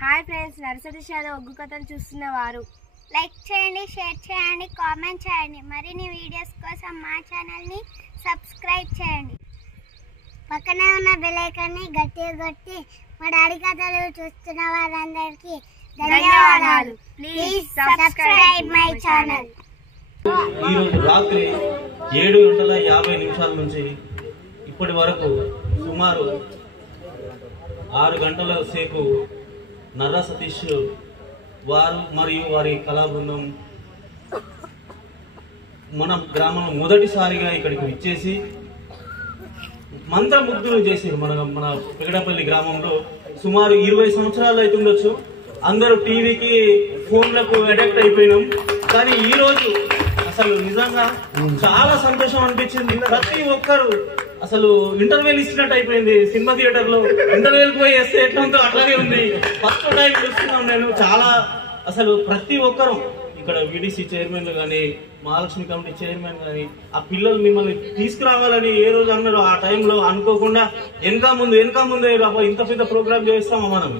Hi friends, nurseries ఒగ్గు కథలు చూస్తున్నవారు like చేయండి, share చేయండి, కామెంట్ చేయండి. మరిన్ని వీడియోస్ కోసం మా ఛానల్ని సబ్స్క్రైబ్ చేయండి. పక్కనే ఉన్న బెల్ ఐకాన్ని గట్టిగా కొట్టి మా డాడీ కథలు చూస్తున్న వారందరికీ ధన్యవాదాలు. Please subscribe my channel. ఈరోజు రాత్రి 7:50 నుంచి ఇప్పటి వరకు సుమారు 6 గంటల సేపు నర్రా సతీష్ వారు మరియు వారి కళా బృందం మన గ్రామంలో మొదటిసారిగా ఇక్కడికి విచ్చేసి మంత్రముగ్ధులు చేశారు. మన పెగడపల్లి గ్రామంలో సుమారు 20 సంవత్సరాలు అవుతుండొచ్చు. అందరూ టీవీకి ఫోన్లకు అడాక్ట్ అయిపోయినాం. కానీ ఈ రోజు అసలు నిజంగా చాలా సంతోషం అనిపించింది. ప్రతి ఒక్కరు అసలు ఇంటర్వ్యూలు ఇచ్చినట్టు అయిపోయింది. సినిమా థియేటర్ లో ఇంటర్వ్యూలకు పోయి వేస్తే ఎట్లా ఉందో అట్లాగే ఉంది. ఫస్ట్ టైం చూస్తున్నాం నేను. చాలా అసలు ప్రతి ఒక్కరు ఇక్కడ విడిసి చైర్మన్లు కానీ, మహాలక్ష్మి కమిటీ చైర్మన్ కానీ, ఆ పిల్లలు మిమ్మల్ని తీసుకురావాలని ఏ రోజు అన్నారు ఆ టైంలో అనుకోకుండా వెనక ముందు ఇంత పెద్ద ప్రోగ్రామ్ చేస్తామో మనం.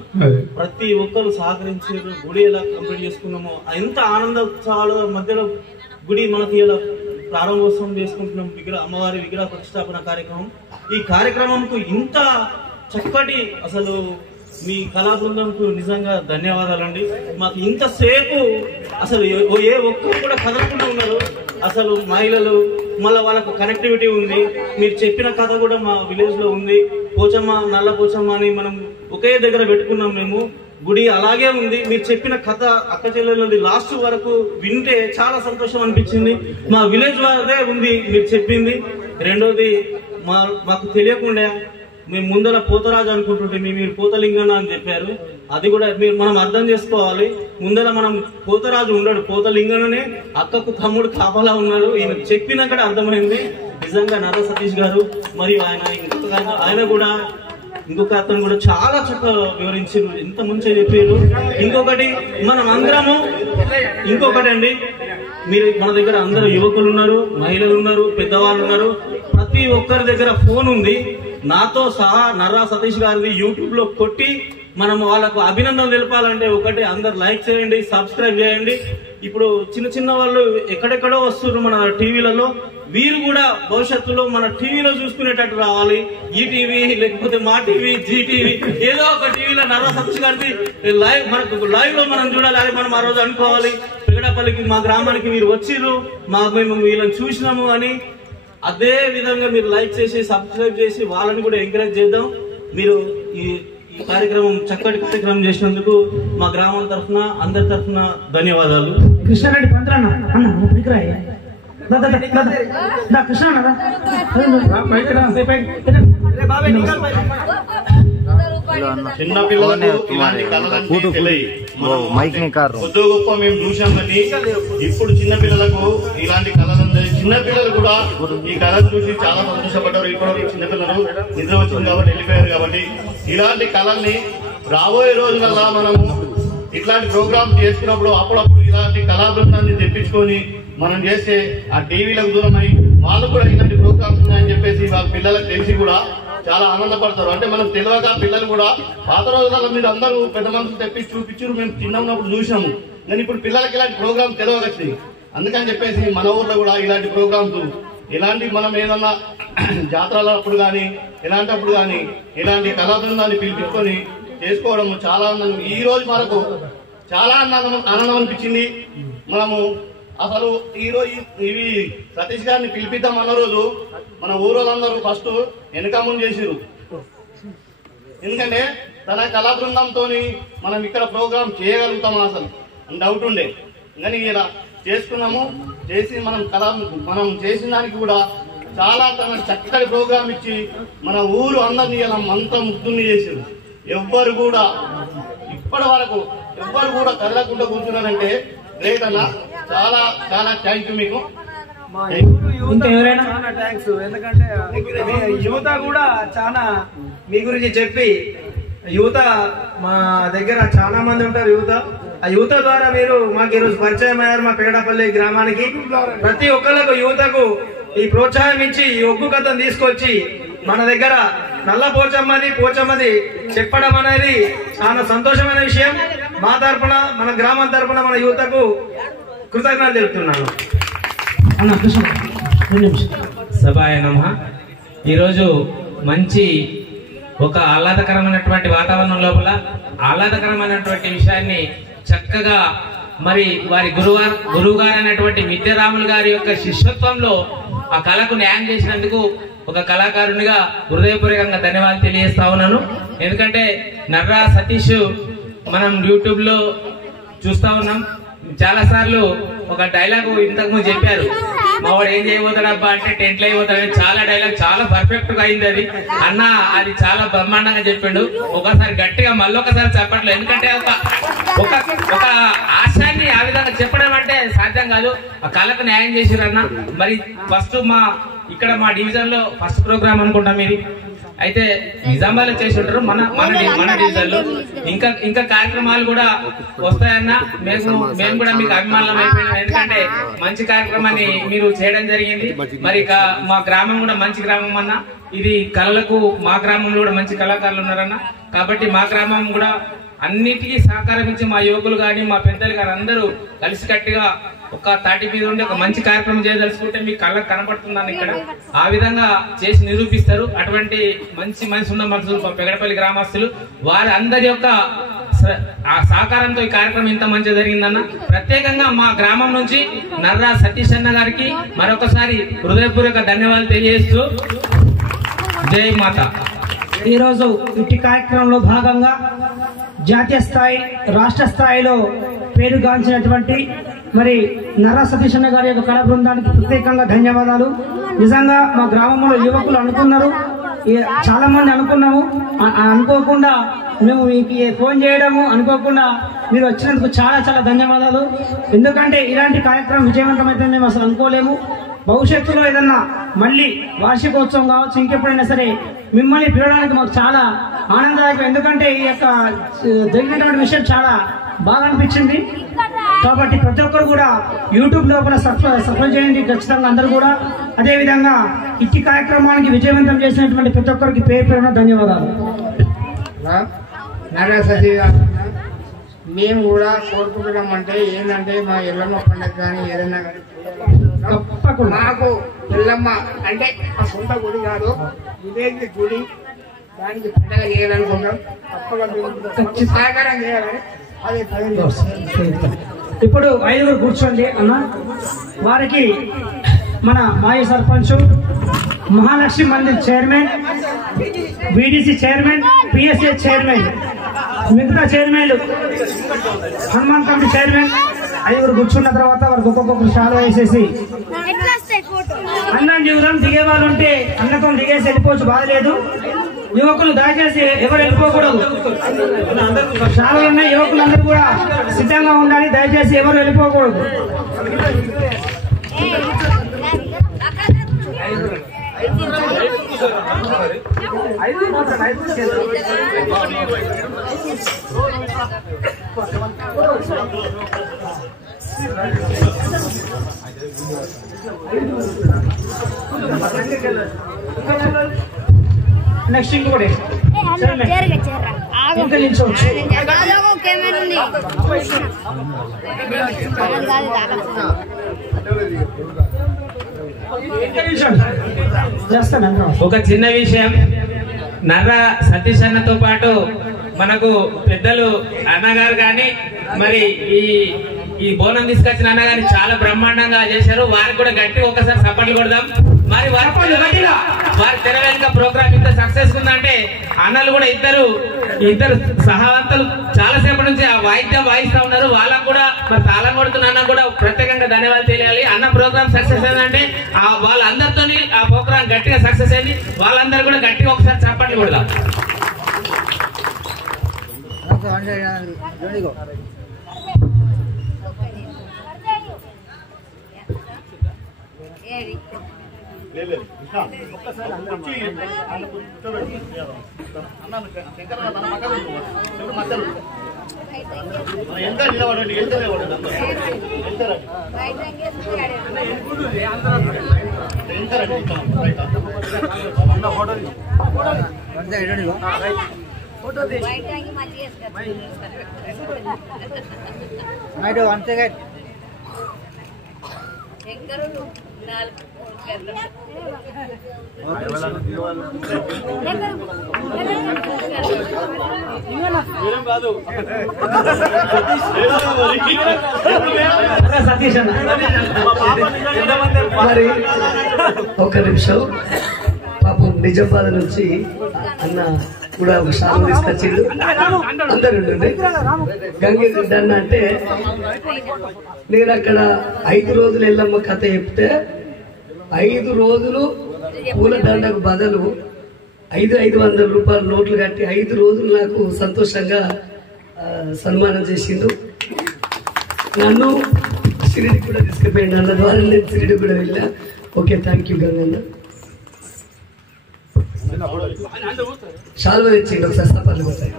ప్రతి ఒక్కరు సహకరించారు. గుడి ఎలా కంప్లీట్ చేసుకున్నామో ఎంత ఆనందోత్సవాల మధ్యలో గుడి మనకి ఇలా ప్రారంభోత్సవం చేసుకుంటున్నాం. అమ్మవారి విగ్రహ ప్రతిష్టాపన కార్యక్రమం. ఈ కార్యక్రమంకు ఇంత చక్కటి అసలు మీ కళా బృందంకు నిజంగా ధన్యవాదాలండి. మాకు ఇంతసేపు అసలు ఏ ఒక్కరు కూడా కదలకుండా ఉన్నారు. అసలు మహిళలు మళ్ళీ వాళ్ళకు కనెక్టివిటీ ఉంది. మీరు చెప్పిన కథ కూడా మా విలేజ్ లో ఉంది. పోచమ్మ, నల్ల పోచమ్మ అని మనం ఒకే దగ్గర పెట్టుకున్నాం మేము. గుడి అలాగే ఉంది. మీరు చెప్పిన కథ అక్క చెల్లెలది లాస్ట్ వరకు వింటే చాలా సంతోషం అనిపించింది. మా విలేజ్ వారే ఉంది మీరు చెప్పింది. రెండోది మాకు తెలియకుండా మేము ముందర పోతరాజు అనుకుంటుంటే మీరు పోతలింగన అని చెప్పారు. అది కూడా మనం అర్థం చేసుకోవాలి. ముందర మనం పోతరాజు ఉండడు, పోతలింగననే అక్కకు తమ్ముడు కాపలా ఉన్నారు. ఈయన చెప్పినాక అర్థమైంది. నిజంగా నర్రా సతీష్ గారు మరియు ఆయన కూడా ఇంకొక అతను కూడా చాలా చక్కగా వివరించారు. ఎంత మంచిగా చెప్పారు. ఇంకొకటి మనం అందరము ఇంకొకటి అండి, మీరు మన దగ్గర అందరూ యువకులు ఉన్నారు, మహిళలు ఉన్నారు, పెద్దవాళ్ళు ఉన్నారు. ప్రతి ఒక్కరి దగ్గర ఫోన్ ఉంది. నాతో సహా నర్రా సతీష్ గారిది యూట్యూబ్ లో కొట్టి మనం వాళ్ళకు అభినందన తెలపాలంటే ఒకటి అందరు లైక్ చేయండి, సబ్స్క్రైబ్ చేయండి. ఇప్పుడు చిన్న వాళ్ళు ఎక్కడెక్కడో వస్తున్నారు మన టీవీలలో. వీరు కూడా భవిష్యత్తులో మన టీవీలో చూసుకునేటట్టు రావాలి. ఈటీవీ లేకపోతే మా టీవీ, జీ టీవీ, ఏదో ఒక టీవీలో నర్రా సతీష్ గారిది మనకు లైవ్ లో మనం చూడాలి. అది మనం ఆ రోజు అనుకోవాలి. పెగడపల్లికి మా గ్రామానికి మీరు వచ్చిర్రు, మేము వీళ్ళని చూసినాము అని. అదే విధంగా మీరు లైక్ చేసి సబ్స్క్రైబ్ చేసి వాళ్ళని కూడా ఎంకరేజ్ చేద్దాం. మీరు ఈ కార్యక్రమం చక్కటి కార్యక్రమం చేసినందుకు మా గ్రామం తరఫున అందరి తరఫున ధన్యవాదాలు. కృష్ణారెడ్డి పంతులన్న చిన్న పిల్లలకు ఇలాంటి కళలన్నీ కొద్ది గొప్ప మేము చూసాం. కానీ ఇప్పుడు చిన్న పిల్లలకు ఇలాంటి కళలందరూ చిన్నపిల్లలు కూడా ఈ కళలు చూసి చాలా సంతోషపడ్డారు. ఇప్పుడు చిన్నపిల్లలు నిద్ర వచ్చింది కాబట్టి వెళ్ళిపోయారు. కాబట్టి ఇలాంటి కళల్ని రాబోయే రోజులలో మనము ఇట్లాంటి ప్రోగ్రామ్ చేసుకున్నప్పుడు అప్పుడప్పుడు ఇలాంటి కళా బృందాన్ని తెప్పించుకొని మనం చేస్తే ఆ టీవీలకు దూరమై వాళ్ళు కూడా ఇలాంటి ప్రోగ్రామ్స్ ఉన్నాయని చెప్పేసి వాళ్ళ పిల్లలకు తెలిసి కూడా చాలా ఆనందపడతారు. అంటే మనం తెలియక పిల్లలు కూడా పాత రోజులలో మీరు అందరూ పెద్ద మనుషులు తెప్పించి చూపించారు, మేము చిన్న ఉన్నప్పుడు చూసాము. కానీ ఇప్పుడు పిల్లలకి ఇలాంటి ప్రోగ్రామ్స్ తెలియకొచ్చింది. అందుకని చెప్పేసి మన ఊర్లో కూడా ఇలాంటి ప్రోగ్రామ్స్ ఇలాంటి మనం ఏదన్నా జాతరలప్పుడు కానీ ఇలాంటప్పుడు కానీ ఇలాంటి కళా బృందాన్ని పిలిపించుకొని చేసుకోవడం చాలా ఆనందం. ఈ రోజు మనకు చాలా ఆనందం అనిపించింది. మనము అసలు ఈరోజు ఇవి సతీష్ గారిని పిలిపిద్దాం అన్న రోజు మన ఊరోళ్ళందరూ ఫస్ట్ వెనక ముందు చేసిరు. ఎందుకంటే తన కళా బృందంతో మనం ఇక్కడ ప్రోగ్రామ్ చేయగలుగుతామా అసలు అని డౌట్ ఉండే. కానీ ఇలా చేసుకున్నాము. చేసి మనం చేసిన దానికి కూడా చాలా తన చక్కటి ప్రోగ్రామ్ ఇచ్చి మన ఊరు అందరినీ ఇలా మంత్రముగ్ధుల్ని చేసారు. ఎవ్వరు కూడా ఇప్పటి వరకు ఎవ్వరు కూడా కదలకుండా కూర్చున్నారంటే గ్రేట్ అన్న. చాలా చాలా థ్యాంక్ యూ మీకు. చాలా థ్యాంక్స్. ఎందుకంటే యువత కూడా చాలా మీ గురించి చెప్పి, యువత మా దగ్గర చాలా మంది ఉంటారు. ఆ యువత ద్వారా మీరు మాకు ఈరోజు పరిచయం అయ్యారు మా పెగడపల్లి గ్రామానికి. ప్రతి ఒక్కళ్ళకు యువతకు ఈ ప్రోత్సాహం ఇచ్చి ఈ ఒగ్గు కథను తీసుకొచ్చి మన దగ్గర నల్ల పోచమ్మది చెప్పడం అనేది చాలా సంతోషమైన విషయం. మా తరపున, మన గ్రామం తరపున, మన యువతకు కృతజ్ఞతలు తెలుపుతున్నాను. సభాయ నమః. ఈరోజు మంచి ఒక ఆహ్లాదకరమైనటువంటి వాతావరణం లోపల ఆహ్లాదకరమైనటువంటి విషయాన్ని చక్కగా మరి వారి గురువు గారు అయినటువంటి విద్యారాములు గారి యొక్క శిష్యత్వంలో ఆ కళకు న్యాయం చేసినందుకు ఒక కళాకారునిగా హృదయపూర్వకంగా ధన్యవాదాలు తెలియజేస్తా ఉన్నాను. ఎందుకంటే నర్రా సతీష్ మనం యూట్యూబ్ లో చూస్తా ఉన్నాం. చాలా సార్లు ఒక డైలాగ్ ఇంతకు ముందు చెప్పారు, మా వాడు ఏం చేయబోతాడబ్బా అంటే టెంట్లు అయిపోతాడని. చాలా డైలాగ్ చాలా పర్ఫెక్ట్ గా అయింది అది అన్న, అది చాలా బ్రహ్మాండంగా చెప్పిండు. ఒకసారి గట్టిగా మళ్ళొకసారి చెప్పట్లేదు, ఎందుకంటే ఒక ఆశయాన్ని ఆ విధంగా చెప్పడం అంటే సాధ్యం కాదు. ఆ కళకు న్యాయం చేసిరన్న. మరి ఫస్ట్ ఇక్కడ మా డివిజన్ లో ఫస్ట్ ప్రోగ్రామ్ అనుకుంటాం ఇది. అయితే నిజామాబాద్ లో చేసి ఉంటారు మన డివిజన్ లో. ఇంకా కార్యక్రమాలు కూడా వస్తాయన్న. మేము కూడా మీకు అభిమానులం అయిపోయినాం, ఎందుకంటే మంచి కార్యక్రమాన్ని మీరు చేయడం జరిగింది. మరి మా గ్రామం కూడా మంచి గ్రామం అన్న. ఇది కళలకు మా గ్రామంలో కూడా మంచి కళాకారులు ఉన్నారన్న. కాబట్టి మా గ్రామం కూడా అన్నిటికీ సహకారం ఇచ్చి మా యువకులు గాని మా పెద్దలు గాని అందరూ కలిసికట్టుగా ఒక తాటి మీద ఉండి ఒక మంచి కార్యక్రమం చేయదలుచుకుంటే మీ కళ్ళకు కనపడుతుందని ఇక్కడ ఆ విధంగా చేసి నిరూపిస్తారు. అటువంటి మంచి మనసు ఉన్న మనుషులు పెగడపల్లి గ్రామస్తులు, వారి అందరి యొక్క సహకారంతో ఈ కార్యక్రమం ఇంత మంచిగా జరిగిందన్న. ప్రత్యేకంగా మా గ్రామం నుంచి నర్రా సతీష్ అన్న గారికి మరొకసారి హృదయపూర్వక ధన్యవాదాలు తెలియజేస్తూ జై మాత. ఈరోజు ఇట్టి కార్యక్రమంలో భాగంగా జాతీయ స్థాయి, రాష్ట్ర స్థాయిలో పేరుగాంచినటువంటి మరి నర్రా సతీష్ అన్న గారి యొక్క కళా బృందానికి ప్రత్యేకంగా ధన్యవాదాలు. నిజంగా మా గ్రామంలో యువకులు అనుకున్నారు, చాలా మంది అనుకున్నాము, అనుకోకుండా మేము మీకు ఫోన్ చేయడము అనుకోకుండా మీరు వచ్చినందుకు చాలా చాలా ధన్యవాదాలు. ఎందుకంటే ఇలాంటి కార్యక్రమం విజయవంతమైతే మేము అసలు అనుకోలేము. భవిష్యత్తులో ఏదన్నా మళ్ళీ వార్షికోత్సవం కావచ్చు, ఇంకెప్పుడైనా సరే మిమ్మల్ని పిలవడానికి మాకు చాలా ఆనందదాయకం. ఎందుకంటే ఈ యొక్క జరిగినటువంటి విషయం చాలా బాగా అనిపించింది. కాబట్టి ప్రతి ఒక్కరు కూడా యూట్యూబ్ లోపల సబ్స్క్రైబ్ చేయండి ఖచ్చితంగా అందరూ కూడా. అదేవిధంగా ఇట్టి కార్యక్రమానికి విజయవంతం చేసినటువంటి ప్రతి ఒక్కరికి పేరున ధన్యవాదాలు. నర్రా సతీష్ మేము కూడా కోరుకుంటున్నాం అంటే ఏంటంటే మా ఎల్లమ్మ పండుగ కానీ ఏదైనా కానీ మాకు ఎల్లమ్మ అంటే మా సొంత గుడి కాదు, విలేజ్ గుడి, దానికి పండుగ చేయాలనుకుంటాం. తప్పకుండా సహకారం చేయాలని అదే. ఇప్పుడు 5 కూర్చోండి అన్న. వారికి మన మాజీ sarpanch, Mahalakshmi Mandir chairman, BDC chairman, PSA chairman, మిగతా చైర్మన్లు, హనుమాన్ కమిటీ చైర్మన్ 5 కూర్చున్న తర్వాత వారికి ఒక్కొక్కరు షాలో వేసేసి అన్నం జీవితం దిగే వాళ్ళు ఉంటే అన్నతో దిగేసి వెళ్ళిపోవచ్చు, బాధ లేదు. యువకులు దయచేసి ఎవరు వెళ్ళిపోకూడదు. చాలా ఉన్నాయి, యువకులు అందరూ కూడా సిద్ధంగా ఉండాలి. దయచేసి ఎవరు వెళ్ళిపోకూడదు. నెక్స్ట్ ఇంకోటి ఇంకా నిల్చోవచ్చు. ఒక చిన్న విషయం, నర్రా సతీష్ అన్నతో పాటు మనకు పెద్దలు అన్నగారు కానీ మరి ఈ బోనం తీసుకొచ్చిన అన్నగారిని చాలా బ్రహ్మాండంగా చేశారు. వారికి కూడా గట్టిగా ఒకసారి సపోర్ట్లు కొడదాం. మరి వారి తెర వెనుక ప్రోగ్రామ్ ఇంత సక్సెస్ ఉందంటే అన్నలు కూడా ఇద్దరు సహవంతులు చాలా సేపటి నుంచి ఆ వాయిద్యం వాయిస్తా ఉన్నారు. వాళ్ళకు కూడా మరి తాళం కొడుతున్న అన్న కూడా ప్రత్యేకంగా ధన్యవాదాలు తెలియాలి. అన్న ప్రోగ్రామ్ సక్సెస్ అయిందంటే వాళ్ళందరితో ఆ ప్రోగ్రామ్ గట్టిగా సక్సెస్ అయింది. వాళ్ళందరూ కూడా గట్టిగా ఒకసారి చప్పట్లు కొడదాం. ఎంత నిలబడండి. సతీష్ అన్న మరి ఒక నిమిషం పాపం నిజామాబాద్ నుంచి అన్న కూడా ఒక షాపు తీసుకొచ్చిండు అందరు గంగిరెడ్డి అన్న అంటే నేను అక్కడ 5 రోజులు ఎల్లమ్మ కథ చెప్తే 5 రోజులు పూల దండకు బదులు 500 రూపాయల నోట్లు కట్టి 5 రోజులు నాకు సంతోషంగా సన్మానం చేసిండు. నన్ను సిరిడి కూడా తీసుకుపోయిండు అన్న ద్వారా నేను సిరిడి కూడా వెళ్ళా. Okay, thank you Ganganna. శాల్వ తెచ్చిండు, ఒకసారి సపాలు పోతాయి.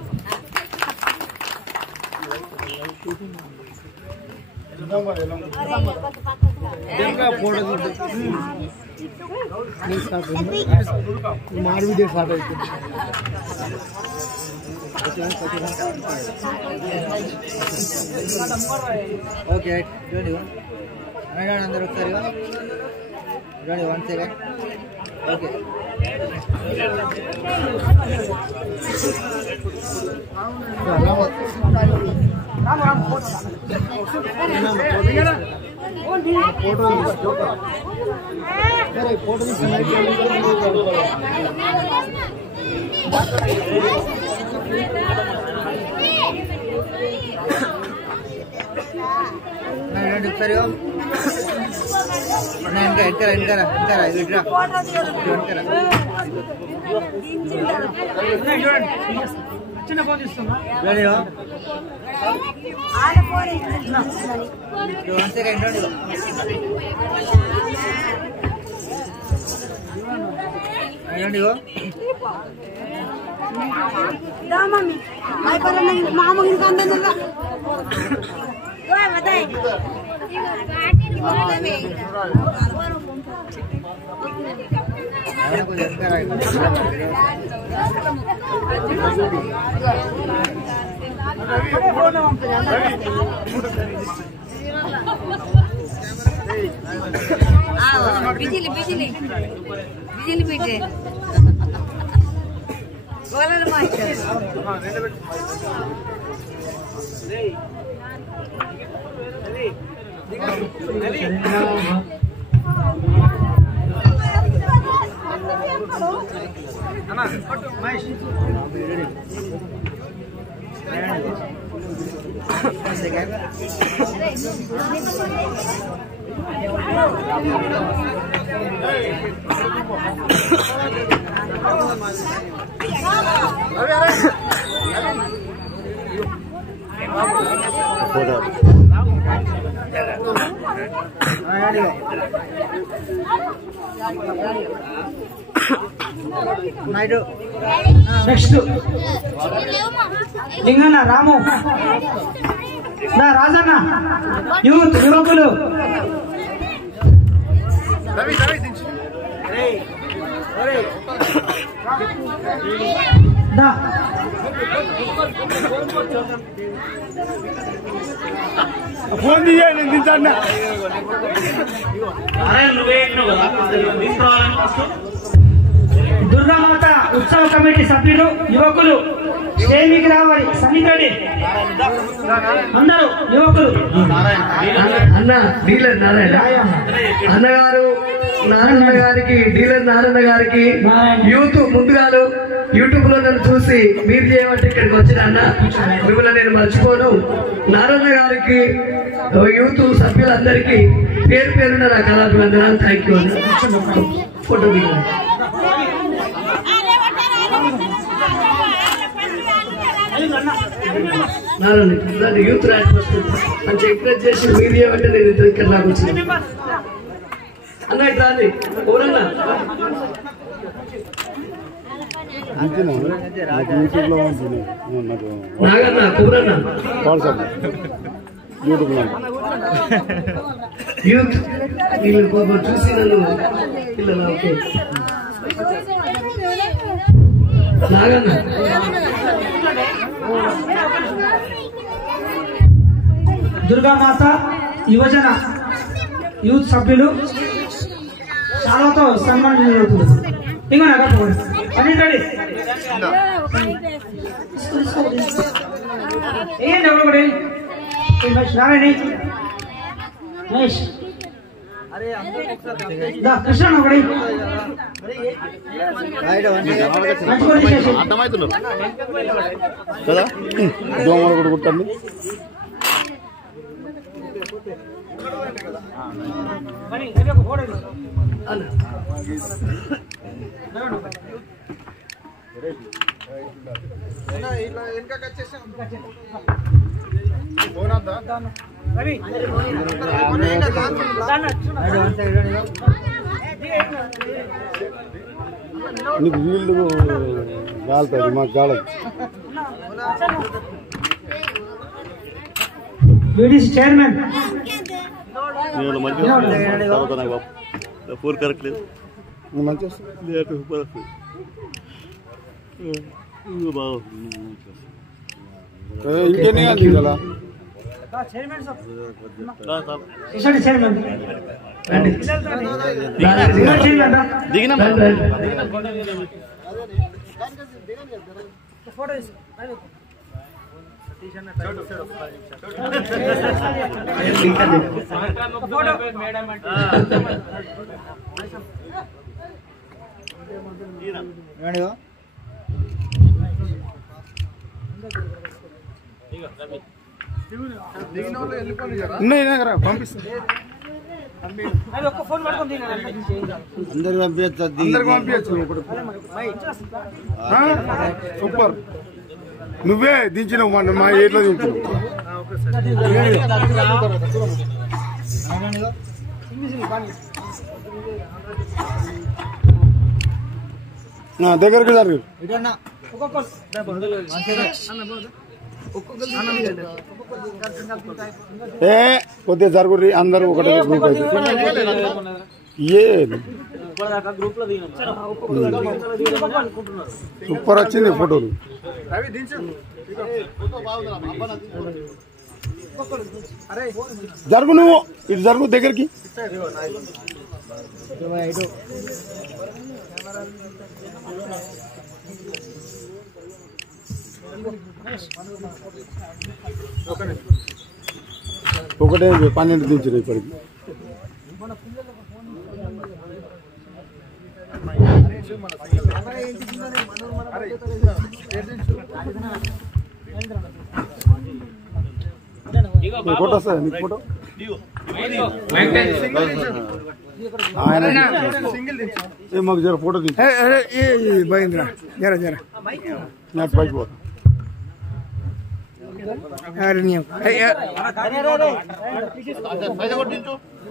ఓకే చూడండి అందరూ ఒకసారి చూడండి 1 సెకండ్. ఓకే ఒకసారి చిన్న ఫోన్ ఇస్తున్నా बिजली बिजली बिजली पीटे गोलन मास्टर నెక్స్ట్ లింగన్న రాము రాజన్న యూత్ యువకులు ఫోన్ తీయండి దించండి. దుర్గామాత ఉత్సవ కమిటీ సభ్యులు యువకులు స్టేమికి రావాలి సన్నిధి అందరూ యువకులు. అన్న డీలర్ నారాయణ అన్నగారు నారాయణ గారికి డీలర్ నారాయణ గారికి యూత్ ముందుగాను యూట్యూబ్ లో నన్ను చూసి మీరు చేయమంటే ఇక్కడికి వచ్చిన అన్న మిమ్మల్ని నేను మర్చిపోను. నారాయణ గారికి యూత్ సభ్యులందరికీ పేరు పేరున్న నా కళాభివందనాలు. Thank you. ఫోటో దిగాను. నారాయణ యూత్ ర్యాట్ వస్తుంది మంచి ఎంకరేజ్ చేసి మీరు చేయమంటే నేను ఇక్కడ నాకు వచ్చింది అన్న. ఇట్లా అండి ఎవరన్నా నాగన్న కుబరన్న యూత్ వీళ్ళు చూసి నన్ను పిల్లలు ఓకే నాగన్న దుర్గామాత యువజన యూత్ సభ్యులు చాలాతో సన్మానం జరుగుతుంది. ఇంకో నాగండి ఏంటి ఎవరు ఒకటి నారాయణ మహేష్ కృష్ణ ఒకటి అర్థమవుతున్నారు కదా దోమలు కూడా కుట్టండి. నీకు వీళ్ళు కాలుతుంది మాకు కాలదు. చైర్మన్ పూర్ కరెక్ట్ లేదు మంచిగా ఇంకెన్ని కాదు కదా దిగిన పంపిస్తా అందరికి పంపించచ్చు. సూపర్ నువ్వే దించినావు మా ఏట్లో దించినావు. దగ్గరికి జరుగు కొద్దిగా జరుగుర్రి అందరూ ఒకటి సూపర్ వచ్చింది ఫోటోలు. జరుగు నువ్వు ఇటు జరుగు దగ్గరికి. ఒకటే 12 దించిన ఇప్పటికి. ఫోటో వస్తుంది నీకు ఫోటో మాకు జర ఫోటో దించు జర జర నాకు పైకి పోతా.